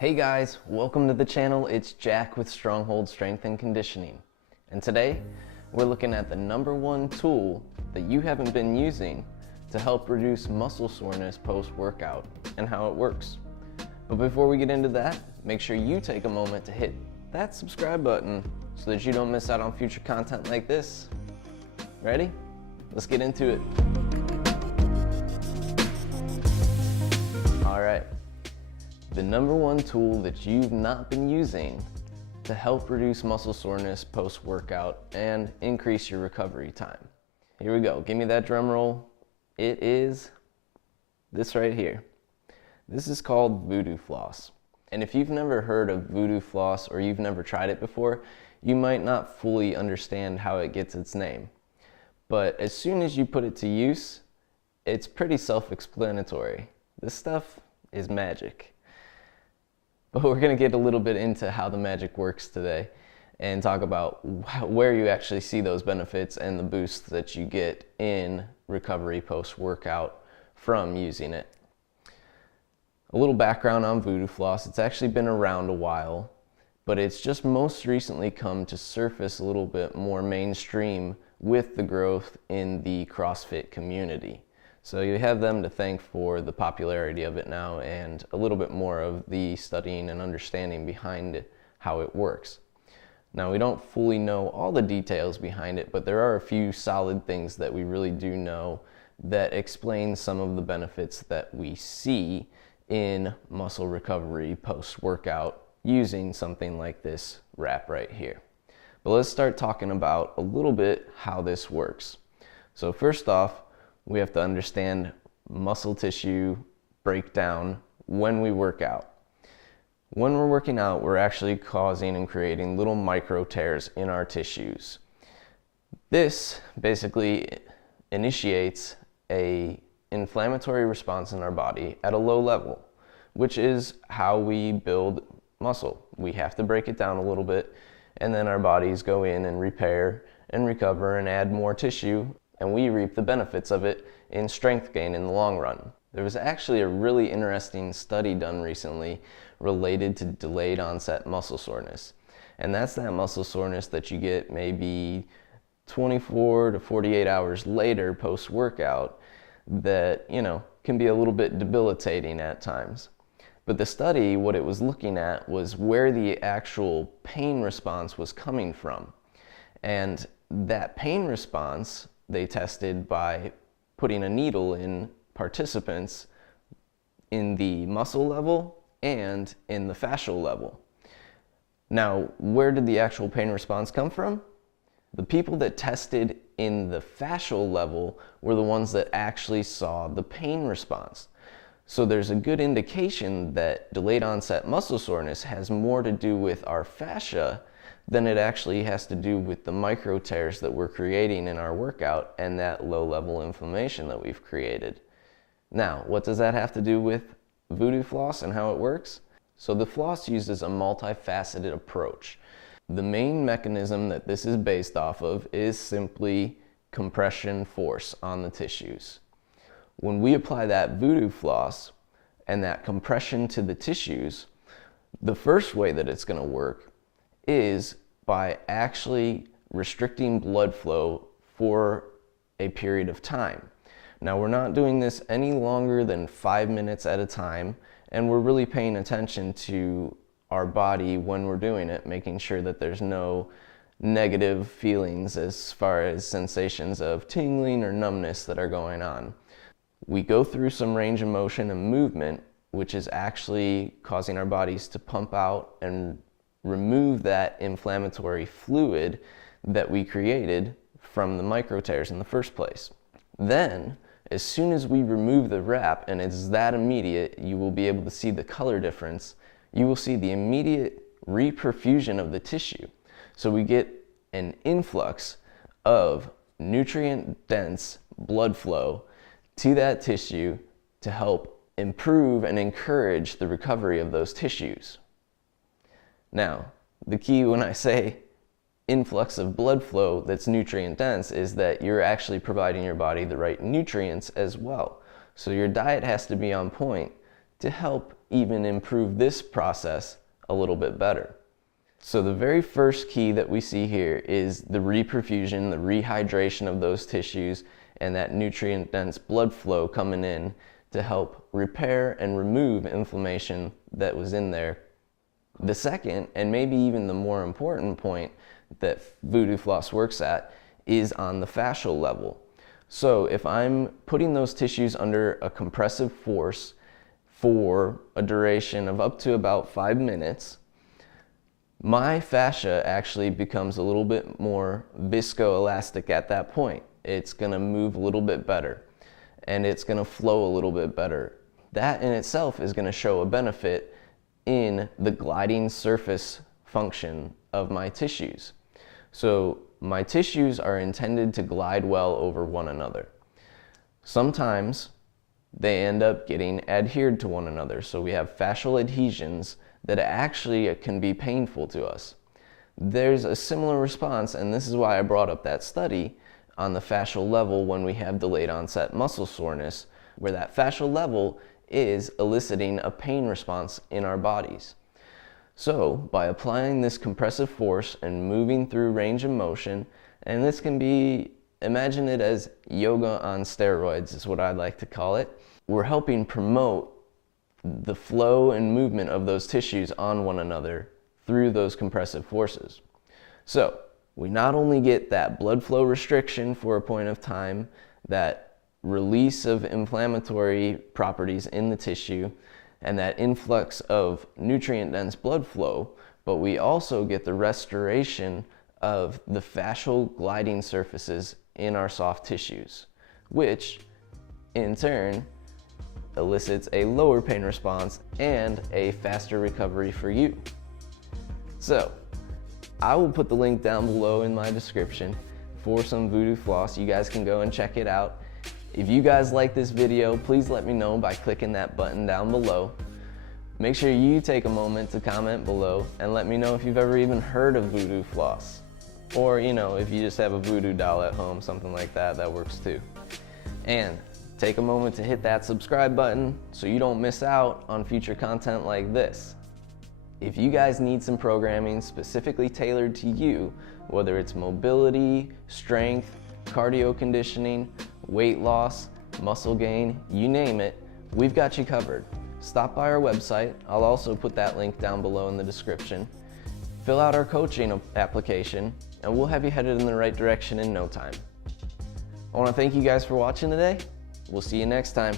Hey guys, welcome to the channel. It's Jack with Stronghold Strength and Conditioning. And today, we're looking at the #1 tool that you haven't been using to help reduce muscle soreness post-workout and how it works. But before we get into that, make sure you take a moment to hit that subscribe button so that you don't miss out on future content like this. Ready? Let's get into it. All right. The #1 tool that you've not been using to help reduce muscle soreness post-workout and increase your recovery time. Here we go. Give me that drum roll. It is this right here. This is called Voodoo Floss. And if you've never heard of Voodoo Floss or you've never tried it before, you might not fully understand how it gets its name. But as soon as you put it to use, it's pretty self-explanatory. This stuff is magic. But we're going to get a little bit into how the magic works today and talk about where you actually see those benefits and the boosts that you get in recovery post-workout from using it. A little background on Voodoo Floss. It's actually been around a while, but it's just most recently come to surface a little bit more mainstream with the growth in the CrossFit community. So you have them to thank for the popularity of it now and a little bit more of the studying and understanding behind how it works. Now, we don't fully know all the details behind it, but there are a few solid things that we really do know that explain some of the benefits that we see in muscle recovery post-workout using something like this wrap right here. But let's start talking about a little bit how this works. So first off, we have to understand muscle tissue breakdown when we work out. When we're working out, we're actually causing and creating little micro tears in our tissues. This basically initiates an inflammatory response in our body at a low level, which is how we build muscle. We have to break it down a little bit, and then our bodies go in and repair and recover and add more tissue, and we reap the benefits of it in strength gain in the long run. There was actually a really interesting study done recently related to delayed onset muscle soreness. And that's that muscle soreness that you get maybe 24 to 48 hours later post-workout that, can be a little bit debilitating at times. But the study, what it was looking at was where the actual pain response was coming from. And that pain response they tested by putting a needle in participants in the muscle level and in the fascial level. Now, where did the actual pain response come from? The people that tested in the fascial level were the ones that actually saw the pain response. So there's a good indication that delayed onset muscle soreness has more to do with our fascia than it actually has to do with the micro tears that we're creating in our workout and that low level inflammation that we've created. Now, what does that have to do with Voodoo Floss and how it works? So the floss uses a multifaceted approach. The main mechanism that this is based off of is simply compression force on the tissues. When we apply that Voodoo Floss and that compression to the tissues, the first way that it's going to work is by actually restricting blood flow for a period of time. Now, we're not doing this any longer than 5 minutes at a time, and we're really paying attention to our body when we're doing it, making sure that there's no negative feelings as far as sensations of tingling or numbness that are going on. We go through some range of motion and movement, which is actually causing our bodies to pump out and remove that inflammatory fluid that we created from the micro tears in the first place. Then, as soon as we remove the wrap, and it's that immediate, you will be able to see the color difference. You will see the immediate reperfusion of the tissue. So we get an influx of nutrient-dense blood flow to that tissue to help improve and encourage the recovery of those tissues. Now, the key when I say influx of blood flow that's nutrient dense is that you're actually providing your body the right nutrients as well. So your diet has to be on point to help even improve this process a little bit better. So the very first key that we see here is the reperfusion, the rehydration of those tissues, and that nutrient-dense blood flow coming in to help repair and remove inflammation that was in there. The second, and maybe even the more important point that Voodoo Floss works at, is on the fascial level. So if I'm putting those tissues under a compressive force for a duration of up to about 5 minutes, my fascia actually becomes a little bit more viscoelastic at that point. It's going to move a little bit better, and it's going to flow a little bit better. That in itself is going to show a benefit in the gliding surface function of my tissues. So my tissues are intended to glide well over one another. Sometimes they end up getting adhered to one another. So we have fascial adhesions that actually can be painful to us. There's a similar response, and this is why I brought up that study on the fascial level when we have delayed onset muscle soreness, where that fascial level is eliciting a pain response in our bodies. So by applying this compressive force and moving through range of motion, and this can be, imagine it as yoga on steroids is what I like to call it, we're helping promote the flow and movement of those tissues on one another through those compressive forces. So we not only get that blood flow restriction for a point of time, that release of inflammatory properties in the tissue, and that influx of nutrient-dense blood flow, but we also get the restoration of the fascial gliding surfaces in our soft tissues, which in turn elicits a lower pain response and a faster recovery for you. So I will put the link down below in my description for some Voodoo Floss. You guys can go and check it out. If you guys like this video, please let me know by clicking that button down below. Make sure you take a moment to comment below and let me know if you've ever even heard of Voodoo Floss. Or, if you just have a voodoo doll at home, something like that, that works too. And take a moment to hit that subscribe button so you don't miss out on future content like this. If you guys need some programming specifically tailored to you, whether it's mobility, strength, cardio conditioning, weight loss, muscle gain, you name it, we've got you covered. Stop by our website. I'll also put that link down below in the description. Fill out our coaching application, and we'll have you headed in the right direction in no time. I want to thank you guys for watching today. We'll see you next time.